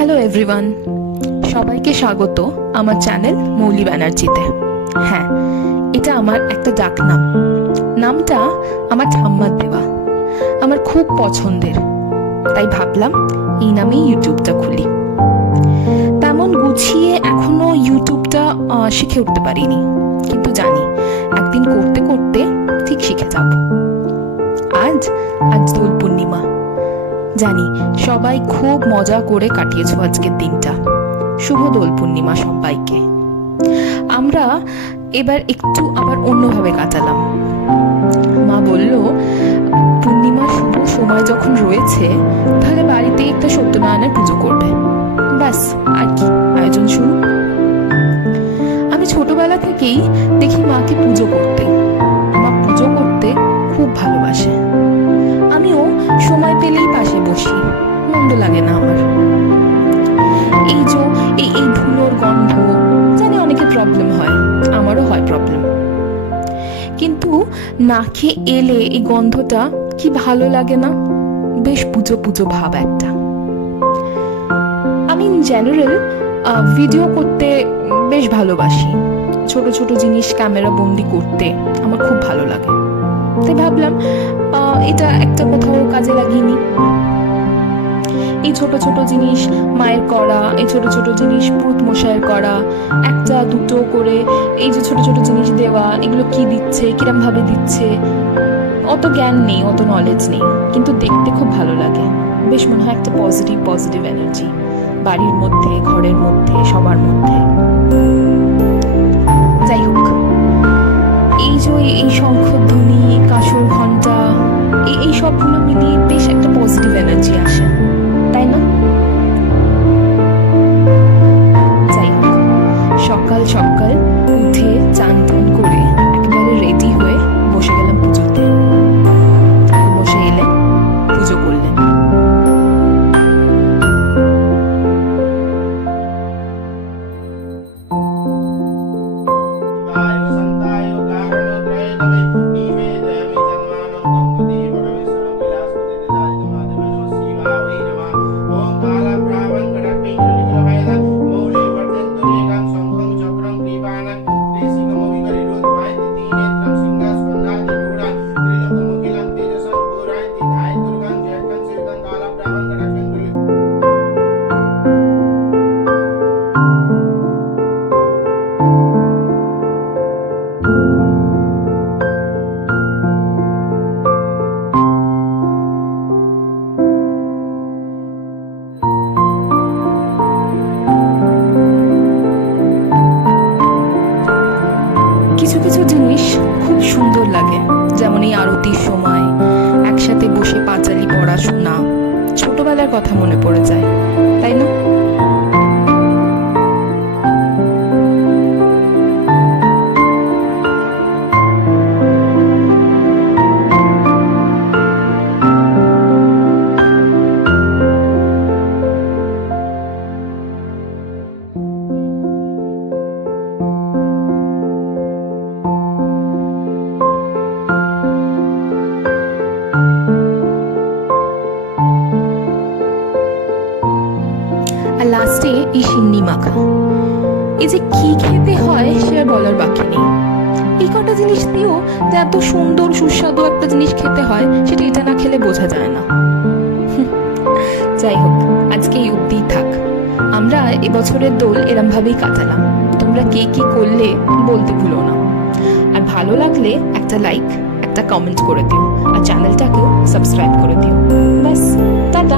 Hello everyone সবাইকে স্বাগত আমার চ্যানেল মৌলি ব্যানার্জিতে। হ্যাঁ এটা আমার একটা ডাক নাম। নামটা আমার ঠাম্মার দেওয়া। আমার খুব পছন্দের। তাই ভাবলাম এই নামেই ইউটিউবটা খুলি। তেমন গুছিয়ে এখনও ইউটিউবটা শিখে উঠতে পারিনি। কিন্তু জানি, একদিন করতে করতে ঠিক শিখে যাব। আজ আজ দোল পূর্ণিমা। জানি, সবাই খুব মজা করে কাটিয়েছ আজকের দিনটা। শুভ দোল পূর্ণিমা সবাইকে। আমরা এবার একটু আবার অন্যভাবে কাটালাম। মা বলল, পূর্ণিমা শুভ সময় যখন রয়েছে, তাহলে বাড়িতে একটা সত্যনারায়ণের পুজো করবে। ব্যাস, আর কি, আয়োজন শুরু? আমি ছোটবেলা থেকেই দেখি মাকে পুজো করতে। মন্দ লাগে না আমার। এই যে, এই এই ধুলোর গন্ধ, জানি অনেকের প্রবলেম হয়, আমারও হয় প্রবলেম কিন্তু নাকে এলে এই গন্ধটা কি ভালো লাগে না? বেশ পুজো পুজো ভাব একটা। আমি ইন জেনারেল ভিডিও করতে বেশ ভালোবাসি। ছোট ছোট জিনিস ক্যামেরা বন্দি করতে আমার খুব ভালো লাগে। তাই ভাবলাম এটা একটা কোথাও কাজে লাগিয়ে নিই। এই ছোট ছোট জিনিস মায়ের করা, এই ছোট ছোট জিনিস পুত মশাইয়ের করা, একটা, দুটো করে এই যে ছোট ছোট জিনিস দেওয়া, এগুলো কি দিচ্ছে, কিরম ভাবে দিচ্ছে, অত জ্ঞান নেই, অত নলেজ নেই, কিন্তু দেখতে খুব ভালো লাগে। বেশ মনে হয় একটা পজিটিভ পজিটিভ এনার্জি বাড়ির মধ্যে, ঘরের মধ্যে, সবার মধ্যে। যাই হোক, এই যে এই শঙ্খধ্বনি কাসর ঘণ্টা সকাল এই আরতির সময়। একসাথে বসে পাঁচালি পড়াশোনা ছোটবেলার কথা মনে পড়ে যায়। এই মাখা। এই যে কি খেতে হয় সে আর বলার বাকি নেই। এই কটা জিনিস দিয়েও যে এত সুন্দর, সুস্বাদু একটা জিনিস খেতে হয়, সেটা এটা না খেলে বোঝা যায় না। যাই হোক, আজকে এই অবধিই থাক। আমরা এবছরের দোল এরম ভাবেই কাটালাম। তোমরা কে কি করলে বলতে ভুলো না। আর ভালো লাগলে একটা লাইক একটা কমেন্ট করে দিও। আর চ্যানেলটাকেও সাবস্ক্রাইব করে দিও। ব্যাস, টাটা।